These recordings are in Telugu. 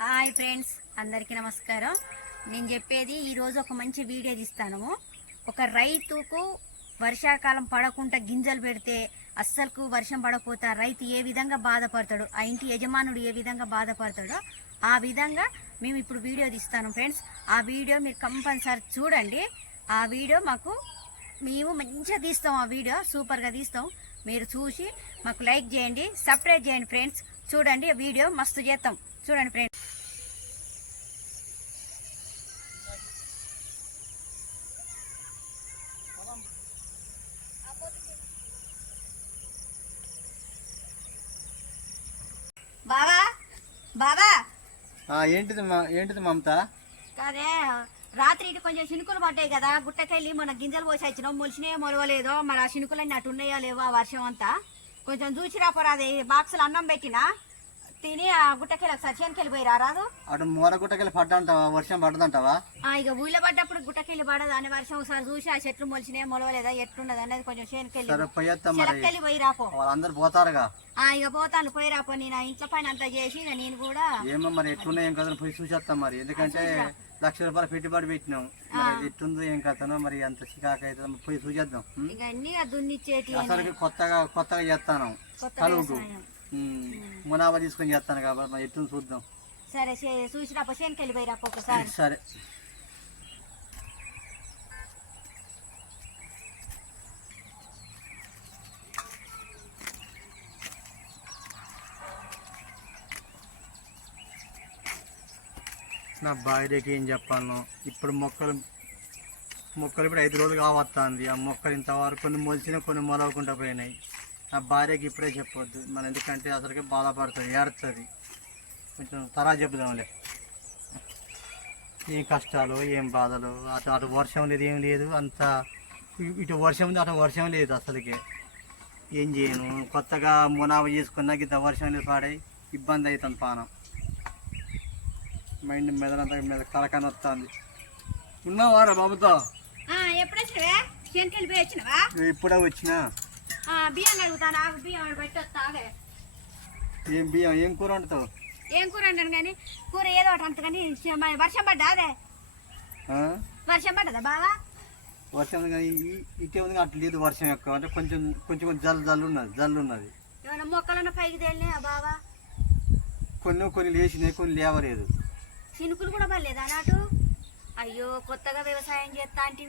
హాయ్ ఫ్రెండ్స్, అందరికీ నమస్కారం. నేను చెప్పేది ఈరోజు ఒక మంచి వీడియో తీస్తాను. ఒక రైతుకు వర్షాకాలం పడకుండా గింజలు పెడితే అస్సలకు వర్షం పడకపోతే రైతు ఏ విధంగా బాధపడతాడు, ఆ ఇంటి యజమానుడు ఏ విధంగా బాధపడతాడో ఆ విధంగా మేము ఇప్పుడు వీడియో తీస్తాను ఫ్రెండ్స్. ఆ వీడియో మీరు కంపల్సరీ చూడండి. ఆ వీడియో మేము మంచిగా తీస్తాం. ఆ వీడియో సూపర్గా తీస్తాం. మీరు చూసి మాకు లైక్ చేయండి, సబ్స్క్రైబ్ చేయండి ఫ్రెండ్స్. చూడండి, వీడియో మస్తు చేస్తాం. చూడండి ఫ్రెండ్స్. బాబా బాబా ఏంటిది మమత? కాదే, రాత్రి ఇటు కొంచెం చినుకులు పడ్డాయి కదా, గుట్టకెళ్ళి మన గింజలు పోసి వచ్చినాం. మొలిచినాయో మొలవలేదో, మన ఆ చినుకులన్నీ అటు ఉన్నాయో లేవో ఆ వర్షం అంతా కొంచెం చూసి రాపోరాది. బాక్సులు అన్నం పెట్టినా తిని ఆ గుట్టకెళ్ళి ఒకసారి చేనుకెళ్ళి పోయి రారాదు. అటు మూర గుట్టకెళ్ళి పడ్డంటావా? వర్షం పడదంటావా? ఇక ఊళ్ళో పడ్డప్పుడు గుట్టకెళ్ళి పడదు అనే వర్షం ఒకసారి చూసి ఆ చెట్లు మొలిచినాయో మొలవలేదా ఎట్లున్నది అనేది కొంచెం చేనుకెళ్ళి పోయి రాపో. వాళ్ళందరూ పోతారుగా. ఇక పోతాను, పోయి రాపో. నేను ఇంట్లో పైన అంతా చేసి ఇక నేను కూడా ఏమో మరి ఎట్లున్నాయి ఏం కదా పోయి చూసేస్తాం మరి. ఎందుకంటే ₹1,00,000 పెట్టుబడి పెట్టినాం. మరి ఎట్లుందో ఏం కథనో మరి అంత చికాకు అయితే పోయి చూసేద్దాం. ఇక అన్ని దున్నిచ్చేటి అసలు కొత్తగా చేస్తాను. కలుగు మునాబా తీసుకొని చేస్తాను కాబట్టి మరి ఎట్లుంది చూద్దాం. సరే, చూసి రాపో. చేనుకెళ్ళి పోయి రాపో ఒకసారి. సరే. నా భార్యకి ఏం చెప్పాను? ఇప్పుడు మొక్కలు ఇప్పుడు 5 రోజులు కావస్తుంది. ఆ మొక్కలు ఇంతవరకు కొన్ని మొలిచినా కొన్ని మొలవకుండా పోయినాయి. నా భార్యకి ఇప్పుడే చెప్పొద్దు మన, ఎందుకంటే అసలుకి బాధపడుతుంది, ఏడుతుంది. కొంచెం తరా చెప్పుదాంలే. ఏం కష్టాలు ఏం బాధలు. అటు వర్షం లేదు, ఏం లేదు. అంత ఇటు వర్షం ఉంది, అటు వర్షం లేదు. అసలుకి ఏం చేయను. కొత్తగా మునాబా చేసుకున్నాక ఇంత వర్షం లేదు, పాడై ఇబ్బంది అవుతుంది. పానం మైండ్ మెదడంతా మీద కలకాని వస్తుంది. ఉన్నావారా బాబుతో? ఇప్పుడే వచ్చినా. ఏం బియ్యం ఏం కూర వండుతావు? ఏం కూర వండాను కానీ కూర ఏదో ఒకటి అంత. కానీ వర్షం పడ్డా? అదే వర్షం పడ్డదా బాగా? వర్షం కానీ ఇటే ఉంది అట్లా లేదు వర్షం ఎక్కువ. అంటే కొంచెం కొంచెం జల్లు ఉన్నది. ఏమైనా మొక్కలన్న పైకి తేలినాయా బాగా? కొన్ని లేచినాయి, కొన్ని లేవలేదు. చినుకులు కూడా పడలేదా నాటు? అయ్యో, కొత్తగా వ్యవసాయం చేస్తా అంటే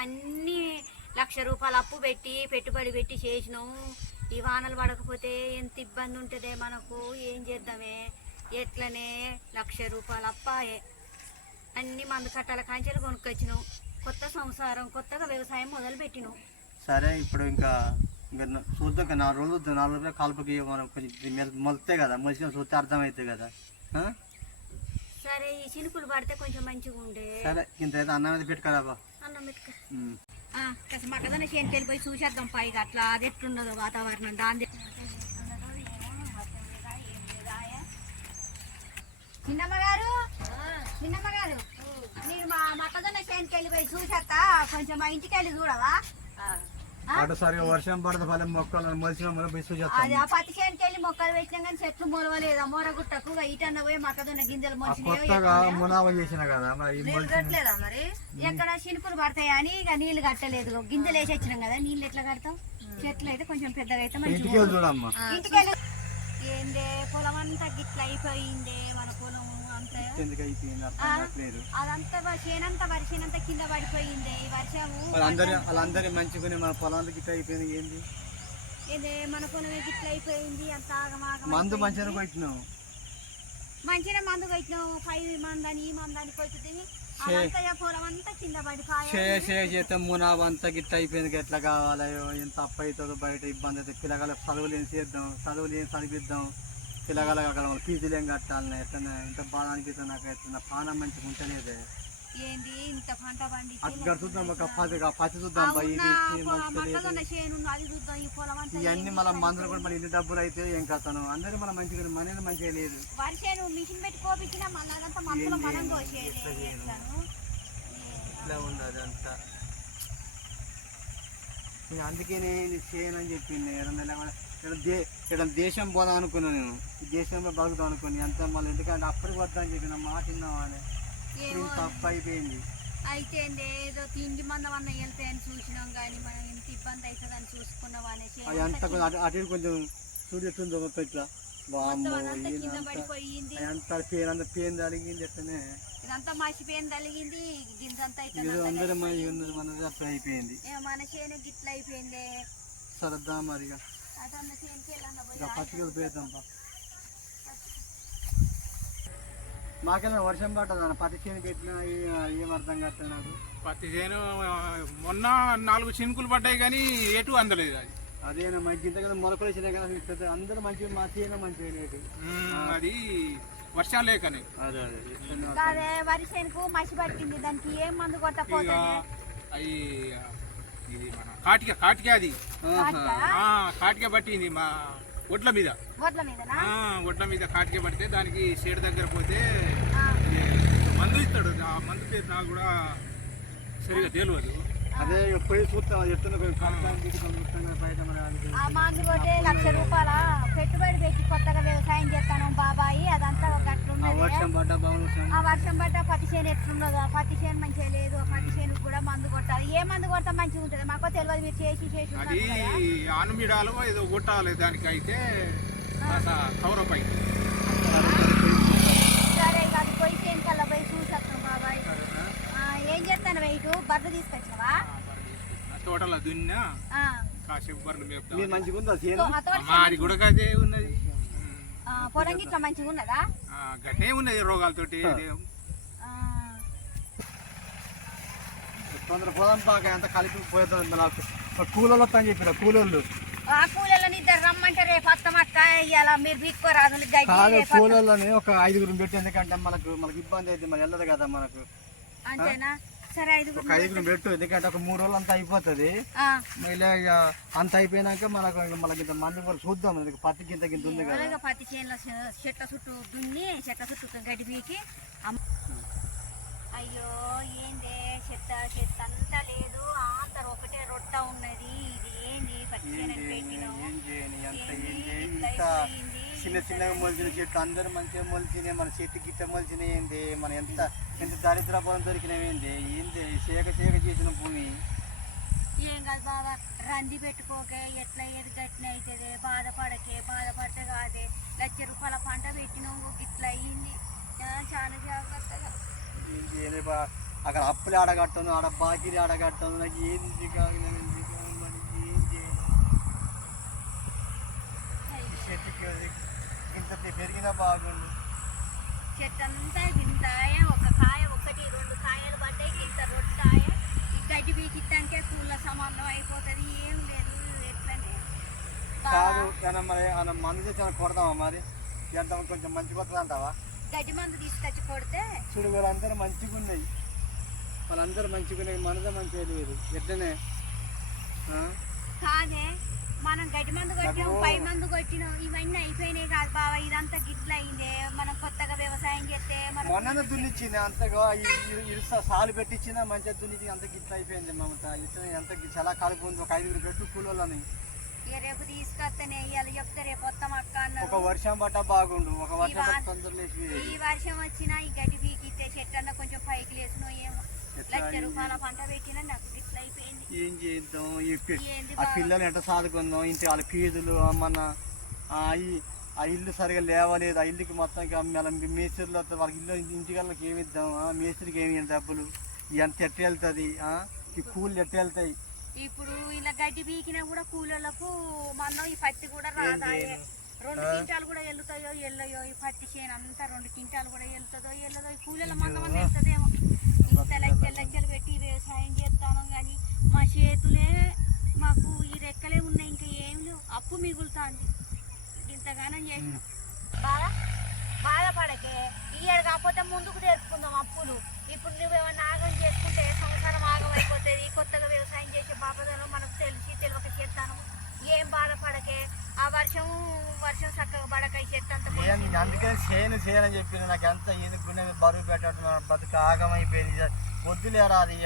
అన్ని ₹1,00,000 అప్పు పెట్టి పెట్టుబడి పెట్టి చేసినాము. ఈ వానలు పడకపోతే ఎంత ఇబ్బంది ఉంటుందే మనకు. ఏం చేద్దామే? ఎట్లనే ₹1,00,000 అప్పాయే. అన్ని మందు కట్టాల కాంచెలు కొనుక్కొచ్చినాం. కొత్త సంసారం, కొత్తగా వ్యవసాయం మొదలు పెట్టినాం. సరే, ఇప్పుడు ఇంకా చూద్దాం. 4 రోజులు కలుపుకి మనం కొంచెం మొలితే కదా, మొలిచిన చూస్తే అర్థమవుతుంది కదా. సరే, ఈ చినుకులు పడితే కొంచెం మంచిగా ఉండే. సరే, ఇంత అయితే అన్నం అయితే పెట్టుకోరా. అన్నం పెట్టుకో. మక్కదన్న చేనుకెళ్ళి పోయి చూసేద్దాం పైగా అట్లా అది ఎట్లున్నదో వాతావరణం. దాని చిన్నమ్మ గారు మీరు మా మక్కదన్న చేనుకెళ్ళి పోయి చూసేస్తా. కొంచెం మా ఇంటికి వెళ్ళి చూడవా? అటుసారిగా వర్షం పడదు, ఫలం మొక్కలు మొలిచిన అది ఆ పత్తి చేనుకి వెళ్ళి మొక్కలు పెట్టినా కానీ చెట్లు మొలవలేదు. మోరగుట్టకు ఇటన్న పోయి మక్కదన్న గింజలు కదా. మరి ఎక్కడ చినుకులు పడతాయి అని ఇక నీళ్లు కట్టలేదు. గింజలు వేసి వచ్చినాం కదా, నీళ్ళు ఎట్లా కడతాం? చెట్లు అయితే కొంచెం పెద్దగా అయితే మంచిగా. ఇంటికి వెళ్ళి ఏందే పొలం అంతా గిట్ల అయిపోయిందే. మన పొలం అదంతా చేనంతా వర్షనంతా కింద పడిపోయింది. ఈ వర్షము వాళ్ళందరూ మంచిగా మన పొలాలు గిట్ల అయిపోయింది. ఏంది మన పొలం గిట్ల అయిపోయింది. అంత మందు మంచిగా కొట్టినావు. మంచిగా మందు కొట్టినావు. 5 మందని ఈ మందని కొట్టుతుంది. పొలం అంతా కింద పడిపోయి మునాబంతా గిట్ల అయిపోయింది. ఎట్లా కావాలో ఎంత అప్పు అవుతుందో, బయట ఇబ్బంది అయితే. పిల్లగాల చదువులు ఏం చేద్దాం, చదువులు ఏం చదివిద్దాం. పిల్లగాల ఫీజులు ఏం కట్టాలన్నా ఎట్లా ఇంత బాధ అనిపిస్తుంది. నాకు ఎట్లా పానం మంచిగా ఉంటలేదే. అక్కడ చూద్దాం, పచ్చి చూద్దాం. ఇవన్నీ మళ్ళీ మందులు కూడా మళ్ళీ ఎన్ని డబ్బులు అయితే ఏం కథను. అందరూ మళ్ళీ మంచిగా మనది మంచిగా లేదు. ఇట్లా ఉండదు అంతా. అందుకే నేను చేయను అని చెప్పింది. 2 నెలల ఇక్కడ దేశం పోదాం అనుకున్నాను నేను, ఈ దేశంలో బతుకుతాం అనుకుని అంత మళ్ళీ ఎందుకంటే అప్పటికి వద్దామని చెప్పిన మాట విన్నామని తప్పు అయిపోయింది. అయితే ఏదో తిండి మందం అన్న వెళ్తాయని చూసినాం కానీ మనం ఎంత ఇబ్బంది అవుతుందని చూసుకున్నాం అనేసి అది అంత కొంచెం అటు ఇటు కొంచెం చూడుతుందో మొత్తం ఇట్లా వామ్మో కింద పడిపోయింది, అంత పేరు తలిగింది ఎట్లనే ఇదంతా మసిపోయింది తలిగింది, గింజంతా ఇది అందరం మన అట్లా అయిపోయింది. మన చేను గిట్ల అయిపోయింది. సరదా మరిగా అదన్న చేనుకి ఇక పచ్చికలు పోయేద్దాం. మాకేనా వర్షం పట్టదా పత్తి చేను పెట్టినా ఏం అర్థం కాదు నాకు. పత్తి చేను మొన్న 4 చినుకులు పడ్డాయి కానీ ఎటు అందలేదు అది. అదేనా మంచి ఇంత కదా మొలకలు వచ్చినాయి కదా అందరూ మంచి మా చేను మంచిగా అది వర్షాలు లేకనే. అదే వరి చేనుకు మసి పట్టింది, దానికి ఏం మందు కొట్టకపోతే అవి ఇది మన కాటిక అది కాటిక పట్టింది మా ఒడ్ల మీద. ఒడ్ల మీద కాటిక పడితే దానికి షేడ్ దగ్గర పోతే మందు ఇస్తాడు. ఆ మందు పేరు నాకు కూడా సరిగా తెలియదు. అదే పోయి చూస్తాం ఆ మందు కొట్టే 1,00,000 రూపాయల పెట్టుబడి పెట్టి కొత్తగా వ్యవసాయం చేస్తాను బాబాయి. అదంతా ఒక అట్లున్నది. ఆ వర్షం పడ్డ పత్తి చేను ఎట్లున్నదో, ఆ పత్తి చేను మంచిగా లేదు, ఆ పత్తి చేనుకు కూడా మందు కొట్టాలి. ఏ మందు కొడతా మంచిగా ఉంటుంది మాకో తెలియదు, మీరు చేసి అది ఆనుమిడాలో ఏదో కొట్టాలి దానికి. అయితే కవరప్ అయింది. సరే ఇక అది పోయి చేను కల్లా పోయి చూసేస్తాం బాబాయ్. ఏం చేస్తాను వెయిట్ బర్రెలు తీసుకొచ్చినవా? తోటలో దున్నా కాసేపు బర్రెలు మేపుతాం. మంచిగా ఉందా చేను? మాది కూడా అదే ఉన్నది. పొలం ఇట్లా మంచిగా ఉన్నదా? గట్టే ఉన్నది రోగాలతోటి. తొందర పోదాం పాక ఎంత కలిపి పోతాం. కూలోళ్ళు వస్తా అని చెప్పిన కూలోళ్ళు ఆ కూలీలని ఇద్దరు రమ్మంటే రేపు వస్తామక్క ఇలా మీరు బీక్కోరాదు. కాదు కూలోళ్ళని ఒక 5 పెట్టి, ఎందుకంటే మనకు ఇబ్బంది అయితే మరి వెళ్ళదు కదా మనకు. అంతేనా? సరే 5 పెట్టు, ఎందుకంటే ఒక 3 రోజులు అంతా అయిపోతుంది. మళ్ళీ అంత అయిపోయినాక మనకి ఇంత మంది కూడా చూద్దాం. పత్తి గింత ఉంది కదా. పత్తి చేనులో చెట్ల చుట్టూ దున్ని చెట్ల చుట్టూ గడ్డి పీకి. అయ్యో ఏంది చెత్త అంతా లేదు, అంత ఒకటే రొట్ట ఉన్నది. ఇది ఏంది పత్తి చేను పెట్టినావు? చిన్న చిన్నగా మొలిచిన చెట్లు అందరూ మంచిగా మొలిచినాయి. మన చెట్టు గిట్ట మొలిచినాయి ఏంది, మన ఎంత దరిద్ర పొలం దొరికినవేంది, ఏంది చేక చేసిన భూమి. ఏం కాదు బాబా, రంది పెట్టుకోకే, ఎట్లా ఏది గట్టిన అవుతుంది, బాధపడితే కాదే. 1,00,000 రూపాయల పంట పెట్టినావు ఇట్లా అయ్యింది. చాలా జాగ్రత్తగా అక్కడ అప్పులు ఆడగట్టను, ఆడ బాకీలు ఆడగట్టను. నాకు ఏంది కాదు, ఏం చేయను. చెట్టుకి ఇంత పెరిగినా బాగుండు. చెట్టు అంతా గింతాయ, ఒక కాయ 1-2 కాయలు పడ్డాయి, ఇంత రొట్టాయ. ఈ గడ్డి బీకిస్తానికే కూల సంబంధం అయిపోతుంది. ఏం లేదు ఎట్లనే కాదు మరి మందు చాలా కొడతామా మరి? ఎంత కొంచెం మంచి కొత్తది అంటావా? గడ్డి మందు తీసుకొచ్చి కొడితే చూడు వాళ్ళందరూ మంచిగా ఉన్నాయి, వాళ్ళందరూ మంచిగా ఉన్నాయి, మనదే మంచిగా లేదు. ఎట్లనే కాదే, మనం గడ్డి మందు కొట్టినాం, పై మందు కొట్టినాం, ఇవన్నీ అయిపోయినాయి కాదు బాబా. ఇదంతా గిట్ల అయిందే. మనం కొత్తగా వ్యవసాయం చేస్తే మొన్న దున్నిచ్చింది అంతగా సాలు పెట్టించినా మంచిగా దున్నిచ్చింది, అంత గిట్ల అయిపోయింది. మమత ఎంత చాలా కలుపు ఉంది. ఒక 5 పెట్టు కూలోళ్ళని రేపు తీసుకొస్తేనే ఇవాళ చెప్తే రేపు వస్తాం అక్క అన్నారు. ఒక వర్షం పట్ట బాగుండు, ఒక వర్షం తొందరలో ఈ వర్షం వచ్చినా ఈ గడ్డి పీకితే చెట్టు అన్న కొంచెం పైకి లేసినో ఏమో. 1,00,000 రూపాయల పంట పెట్టినా నాకు గిట్ల అయిపోయింది. ఏం చేద్దాం? ఆ పిల్లలు ఎట్లా సాదుకుందాం? ఇంటి వాళ్ళ ఫీజులు మన ఆ ఇల్లు సరిగా లేవలేదు. ఆ ఇల్లుకి మొత్తం మేస్త్రిలో వాళ్ళకి ఇల్లు ఇంటికి ఏమిద్దాం? మేస్త్రికి ఏమి డబ్బులు ఎంత ఎట్ట వెళ్తుంది? ఈ కూలీలు ఎట్ట వెళ్తాయి? ఇప్పుడు ఇలా గడ్డి పీకినా కూడా కూలీలకు మనం ఈ పత్తి కూడా రాదాయే. 2 క్వింటాలు కూడా వెళ్తాయో వెళ్ళయో. ఈ పత్తి చేను అంతా 2 క్వింటాలు కూడా వెళ్తుందో వెళ్ళదో. ఈ కూలీల మందం వెళ్తుందేమో. ఇంత 1,00,000 పెట్టి వ్యవసాయం చేస్తాను కానీ మా చేతులే మాకు ఈ రెక్కలే ఉన్నాయి, ఇంకా ఏం లేవు. అప్పు మిగులుతుంది. ఇంతగానం చేసినాం. బాధపడకే, ఇయ్యాడు కాకపోతే ముందుకు తెరుచుకుందాం అప్పులు. ఇప్పుడు నువ్వేమన్నా ఆగం చేసుకుంటే సంవత్సరం ఆగం అయిపోతుంది. కొత్తగా వ్యవసాయం చేసే బాబదనం మనకు తెలియక చేస్తాను. ఏం బాధపడకే. ఆ వర్షం చక్కగా పడక చెట్టు అంత అందుకే చేయని చెప్పిన నాకు ఎంత ఎదుర్కొనే బరువు పెట్టడం బతుకు ఆగమైపోయింది. వద్దులేరా అది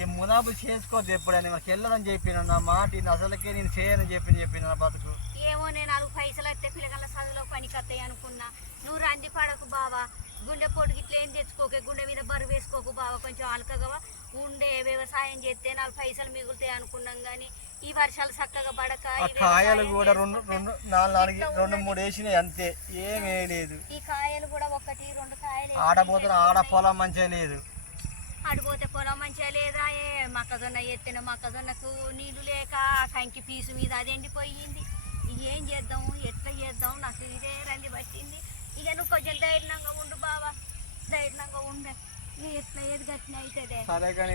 ఈ మునాబులు చేసుకోవద్దు ఎప్పుడైనా మనకి వెళ్ళదని చెప్పిన నా మాట. అసలుకే నేను చేయని చెప్పిన నా బతుకు ఏమో నేను 4 పైసలు వస్తే పిల్లగాళ్ళ చదువులో పనికి వస్తాయి అనుకున్నా. నువ్వు రంది పడకు బావా, గుండె పొడికి ఇట్లా ఏం తెచ్చుకోకే, గుండె మీద బరువు వేసుకోకు బావ, కొంచెం అలకగా ఉండే వ్యవసాయం చేస్తే 4 పైసలు మిగులుతాయి అనుకున్నాం. కానీ ఈ వర్షాలు చక్కగా పడక కాయలు కూడా రెండు మూడు వేసినాయి అంతే, ఏం వేయలేదు. ఈ కాయలు కూడా 1, 2 కాయలు ఆడపోతే ఆడ పొలం మంచిగా లేదు, ఆడిపోతే పొలం మంచిగా లేదా. మొక్కజొన్న ఎత్తిన మొక్కజొన్నకు నీళ్లు లేక కంకి పీసు మీద అది ఎండిపోయింది. ఏం చేద్దాము, ఎట్లా చేద్దాం, నాకు ఇదే రంది పట్టింది. ఇక నువ్వు కొంచెం ధైర్యంగా ఉండు బావా, ధైర్యంగా ఉండే, ఎట్లా ఏది గట్టిన అవుతుంది. సరే కానీ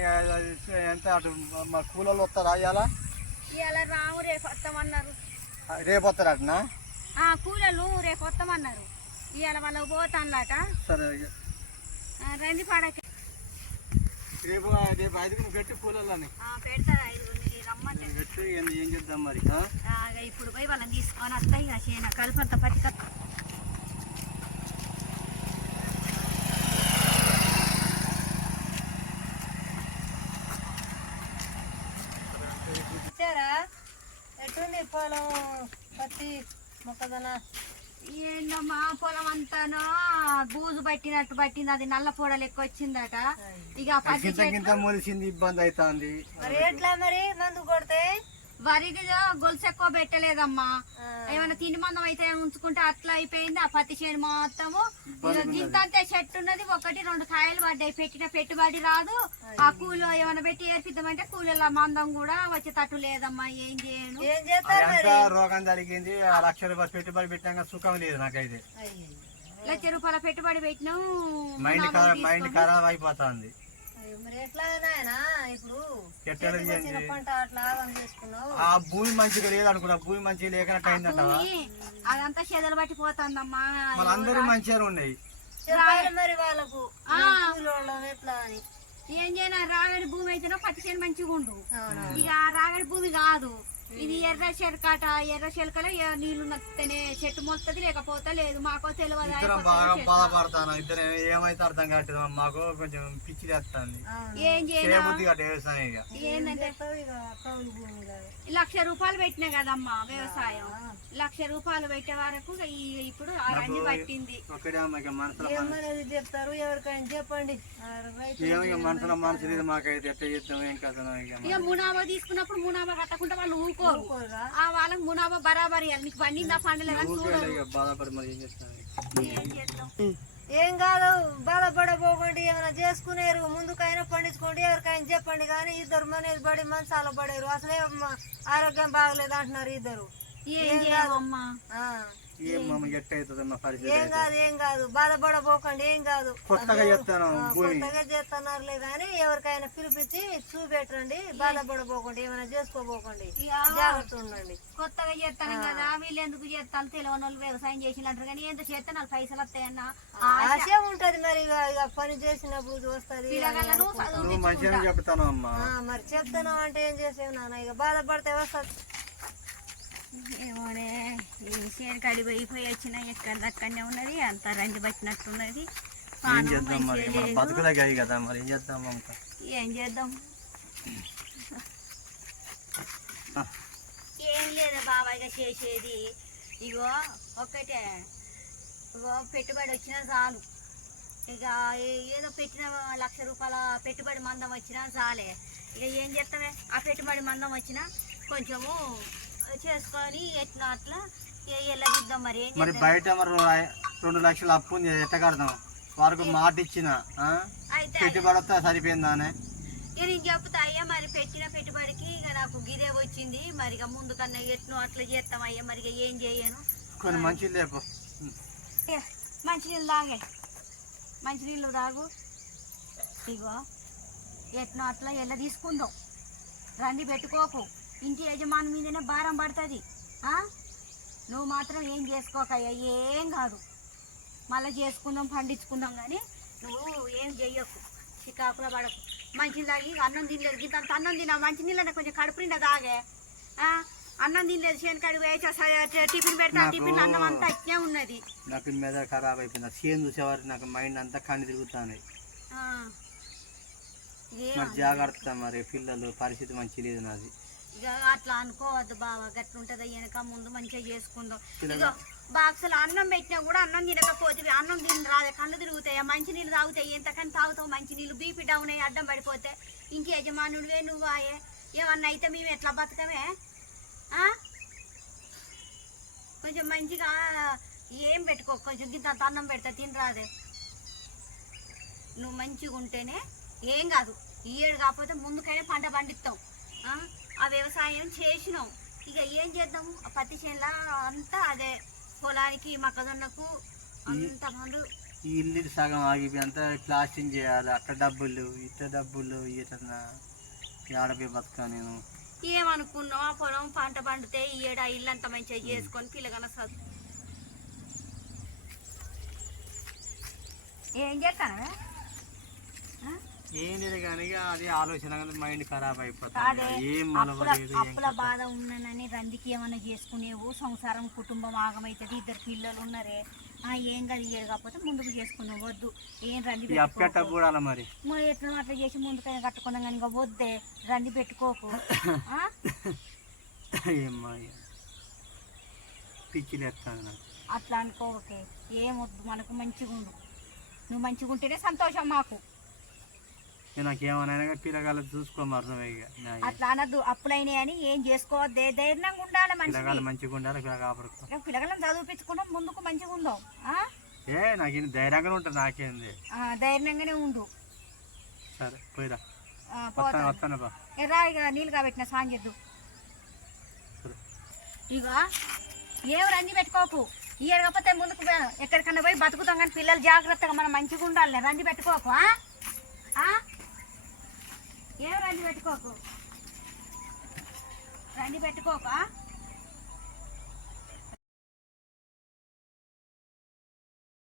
ఎంత అటు మా కూలలో వస్తారా ఇవాళ? ఇవాళ రాము రేపు వస్తామన్నారు. రేపు వస్తారా అట్నా? కూలలు రేపు వస్తామన్నారు. ఇవాళ వాళ్ళకి పోతానులాట. సరే రంది పడక రేపు రేపు 5 పెట్టి కూలలోని పెడతా. 5 రమ్మంటే పెట్టి ఏం చేద్దాం మరి. ఇప్పుడు పోయి వాళ్ళని తీసుకొని వస్తాయి. ఇక చేయన కలుపంత పట్టుక ఎట్టుంది పొలం పత్తి మొక్కజొన్న? ఏందమ్మా పొలం అంతానో బూజు పట్టినట్టు పట్టింది, అది నల్ల పొడలు ఎక్కువ వచ్చిందట. ఇక పత్తి మొలిసింది, ఇబ్బంది అవుతుంది. మరి ఎట్లా మరి మందు కొడితే? వరికి గొలుసు ఎక్కువ పెట్టలేదమ్మా, ఏమైనా తిండి మందం అయితే ఉంచుకుంటే అట్లా అయిపోయింది. ఆ పత్తి చేను మొత్తము గింతంతే చెట్టు ఉన్నది, 1, 2 కాయలు పడ్డాయి. పెట్టిన పెట్టుబడి రాదు. ఆ కూలో ఏమైనా పెట్టి ఏర్పిద్దామంటే కూలీల మందం కూడా వచ్చేటట్టు లేదమ్మా. ఏం చేయను, ఏం చేస్తారు మరి? రోగం జరిగింది, 1,00,000 రూపాయలు పెట్టుబడి పెట్టాక సుఖం లేదు నాకైతే. 1,00,000 రూపాయల పెట్టుబడి పెట్టినాం, మైండ్ ఖరాబ్ అయిపోతుంది. మరి ఎట్లా నాయనా ఇప్పుడు చిన్న పంట అట్లా ఆగం చేసుకున్నావు? ఆ భూమి మంచిగా లేదు అనుకున్నా, భూమి మంచిగా లేకనట్టు అయిందంటావా? అదంతా చెదలు పట్టిపోతుందమ్మా. అందరూ మంచిగా ఉన్నాయి. చెప్పాలి మరి వాళ్ళకు ఎట్లా అని. ఏం చేయను, రాగడి భూమి అయితేనో పత్తి చేను మంచిగా ఉండు. ఇక రాగడి భూమి కాదు, ఇది ఎర్ర చెరకాట. ఎర్ర చెలకలో నీళ్లు నచ్చితేనే చెట్టు మొత్తది, లేకపోతే లేదు. మాకో తెలియదు. ఇద్దరం బాగా బాధపడతాను. ఇద్దరు ఏమైతే అర్థం కావట్లేదు, మాకు కొంచెం పిచ్చి చేస్తుంది. ఏం చేయబుద్ధి వ్యవసాయం. ఇక ఏంటంటే 1,00,000 రూపాయలు పెట్టినా కదమ్మా వ్యవసాయం. 1,00,000 రూపాయలు పెట్టే వరకు ఇప్పుడు అరణ్యం పట్టింది. చెప్తారు ఎవరికైనా చెప్పండి. మనసులో మనసు లేదు మాకైతే, ఎట్లా చేద్దాం ఏం కదా. ఇక మునామా తీసుకున్నప్పుడు మునామా కట్టకుండా వాళ్ళు ఊరుకోరు. వాళ్ళకి మునామా బరాబర్ ఇవ్వాలి. నీకు పండిందా పండలేదని చూడాలి. బాధపడి మరి ఏం చేస్తాం. ఏం చేద్దాం. ఏం కాదు, బాధపడబోకండి. ఏమైనా చేసుకునేరు ముందుకైనా పండించుకోండి, ఎవరికైనా చెప్పండి. కానీ ఇద్దరు మనేది పడి మనసాల పడేరు. అసలే ఆరోగ్యం బాగలేదు అంటున్నారు ఇద్దరు. ఏం చేయమ్మా, ఏం కాదు, ఏం కాదు, బాధపడబోకండి. ఏం కాదు, కొత్తగా చేస్తున్నారులే కానీ ఎవరికైనా పిలిపించి చూపెట్టండి. బాధపడబోకండి, ఏమైనా చేసుకోబోకండి, జాగ్రత్త ఉండండి. కొత్తగా చేస్తాను కదా, వీళ్ళు ఎందుకు చేస్తాను తెలియని వాళ్ళు వ్యవసాయం చేసినట్టు. కానీ ఎంత చేస్తే 4 పైసలు వస్తాయన్న ఆశ ఉంటది. మరి ఇక పని చేసినప్పుడు వస్తుంది. మరి చెప్తాను అంటే ఏం చేసేవి నాన్న. ఇక బాధపడితే వస్తుంది. ఏమోనే, ఈ చేను కడిపోయి వచ్చిన ఎక్కడ దక్కనే ఉన్నది, అంత రంజి పట్టినట్టున్నది. ఏం చేద్దాం, ఏం లేదు బాబాయ్ చేసేది. ఇగో ఒకటే, ఇగో పెట్టుబడి వచ్చినా చాలు. ఇక ఏదో పెట్టిన 1,00,000 రూపాయల పెట్టుబడి మందం వచ్చినా చాలే. ఇక ఏం చేస్తామే, ఆ పెట్టుబడి మందం వచ్చినా కొంచెము చేసుకొని ఎట్లా అట్లా వెళ్ళదిద్దాం. మరి మరి బయట 2 లక్షలు అప్పు ఉంది, ఎట్ట కడదాం? వారికి మాట ఇచ్చిన పెట్టుబడి వస్తే సరిపోయిందానే. నేను చెప్తా అయ్యా, మరి పెట్టిన పెట్టుబడికి ఇక నాకు గిదే వచ్చింది. మరి ఇక ముందు కన్నా ఎట్నో అట్లా చేస్తాం అయ్యా. మరి ఇక ఏం చేయను. కొన్ని మంచి లేపు, మంచినీళ్ళు తాగే, మంచినీళ్ళు తాగు. ఇగో ఎట్నో అట్లా ఎలా తీసుకుందాం. రండి పెట్టుకోకు, ఇంటి యజమాని మీదనే భారం పడుతుంది. నువ్వు మాత్రం ఏం చేసుకోకయ్యా, ఏం కాదు. మళ్ళీ చేసుకుందాం, పండించుకుందాం. కానీ నువ్వు ఏం చెయ్యకు, చికాకులో పడకు. మంచిని తాగి అన్నం తినలేదు, ఇంత అన్నం తిన్నా. మంచినీళ్ళని కొంచెం కడుపు నిండా తాగే. అన్నం తినలేదు, చేను కడుగు వేసి టిఫిన్ పెడతా, టిఫిన్ అన్నం అంతా అట్నే ఉన్నది. నాకు మీద ఖరాబ్ అయిపోయింది. చేను చూసేవారు నాకు మైండ్ అంతా కన్ను తిరుగుతాయి. మరి జాగ్రత్త, మరి పిల్లలు పరిస్థితి మంచి లేదు నాది. ఇక అట్లా అనుకోవద్దు బావ, గట్లుంటది వెనక ముందు మంచిగా చేసుకుందాం. ఇక బాక్సులు అన్నం పెట్టినా కూడా అన్నం తినకపోతే అన్నం తిని రాదే, కళ్ళు తిరుగుతాయి, మంచి నీళ్ళు తాగుతాయి, ఎంతకని తాగుతావు మంచి నీళ్ళు, బీపీ డౌన్ అయ్యి అడ్డం పడిపోతే ఇంక యజమానుడివే నువ్వు ఆయే, ఏమన్నా అయితే మేము ఎట్లా బతకమే? కొంచెం మంచిగా ఏం పెట్టుకో, కొంచెం గింత అన్నం పెడతా తినరాదే. నువ్వు మంచిగా ఉంటేనే ఏం కాదు, ఈ ఏడు కాకపోతే ముందుకైనా పంట పండిస్తాం. ఆ వ్యవసాయం చేసినాం, ఇక ఏం చేద్దాము? ఆ పత్తి చేనులా అంతా అదే, పొలానికి మొక్కజొన్నకు అంత మందు. ఈ ఇల్లు సగం ఆగిపోయి అంతా ప్లాస్టింగ్ చేయాలి, అట్ట డబ్బులు ఇట్ట డబ్బులు ఇటన్నా ఆడపోయి బతుకా నేను. ఏమనుకున్నావు? ఆ పొలం పంట పండితే ఈ ఏడు ఆ ఇల్లు అంతా మంచిగా చేసుకొని పిల్లగల చదువు. ఏం చేస్తాను? ఏం లేదు కానీ అది ఆలోచన మైండ్ ఖరాబ్ అయిపోతుంది. ఏం అప్పుల బాధ ఉన్నానని రందికి ఏమన్నా చేసుకునేవు, సంసారం కుటుంబం ఆగమవుతుంది, ఇద్దరు పిల్లలు ఉన్నారే, ఏం కాదు ఇయ్యడు కాకపోతే ముందుకు చేసుకున్నావు, వద్దు ఏం రంది కూడా మరి ఎట్లా అట్లా చేసి ముందుకైనా కట్టుకున్నాం కానీ ఇంకా వద్దే, రంది పెట్టుకోకు. పిచ్చిలేస్తాను అట్లా అనుకోకే, ఏమొద్దు, మనకు మంచిగా ఉండు, నువ్వు మంచిగా ఉంటేనే సంతోషం మాకు. నాకేమన్నా పిల్లగాళ్ళు చూసుకోమర్థం. అట్లా అనద్దు, అప్పులైనా అని ఏం చేసుకోవద్దే, ధైర్యంగా ఉండాలి, పిల్లగాళ్ళు మంచిగా ఉండాలి, పిల్లగాళ్ళని చదివిపించుకున్నాం, ముందుకు మంచిగా ఉందాం. నాకేం ధైర్యంగానే ఉంటుంది, నాకేంది ధైర్యంగానే ఉండు. సరే పోయిరా, వస్తాను బా. రా ఇక నీళ్ళు కాబట్టిన సాయం చేద్దు. ఇక ఏం రంది పెట్టుకోకు, ఇయ్యకపోతే ముందుకు ఎక్కడికన్నా పోయి బతుకుతాం, కానీ పిల్లలు జాగ్రత్తగా మనం మంచిగా ఉండాలి, రంది పెట్టుకోకు. ఏం రంది పెట్టుకోకు, రంది పెట్టుకోక.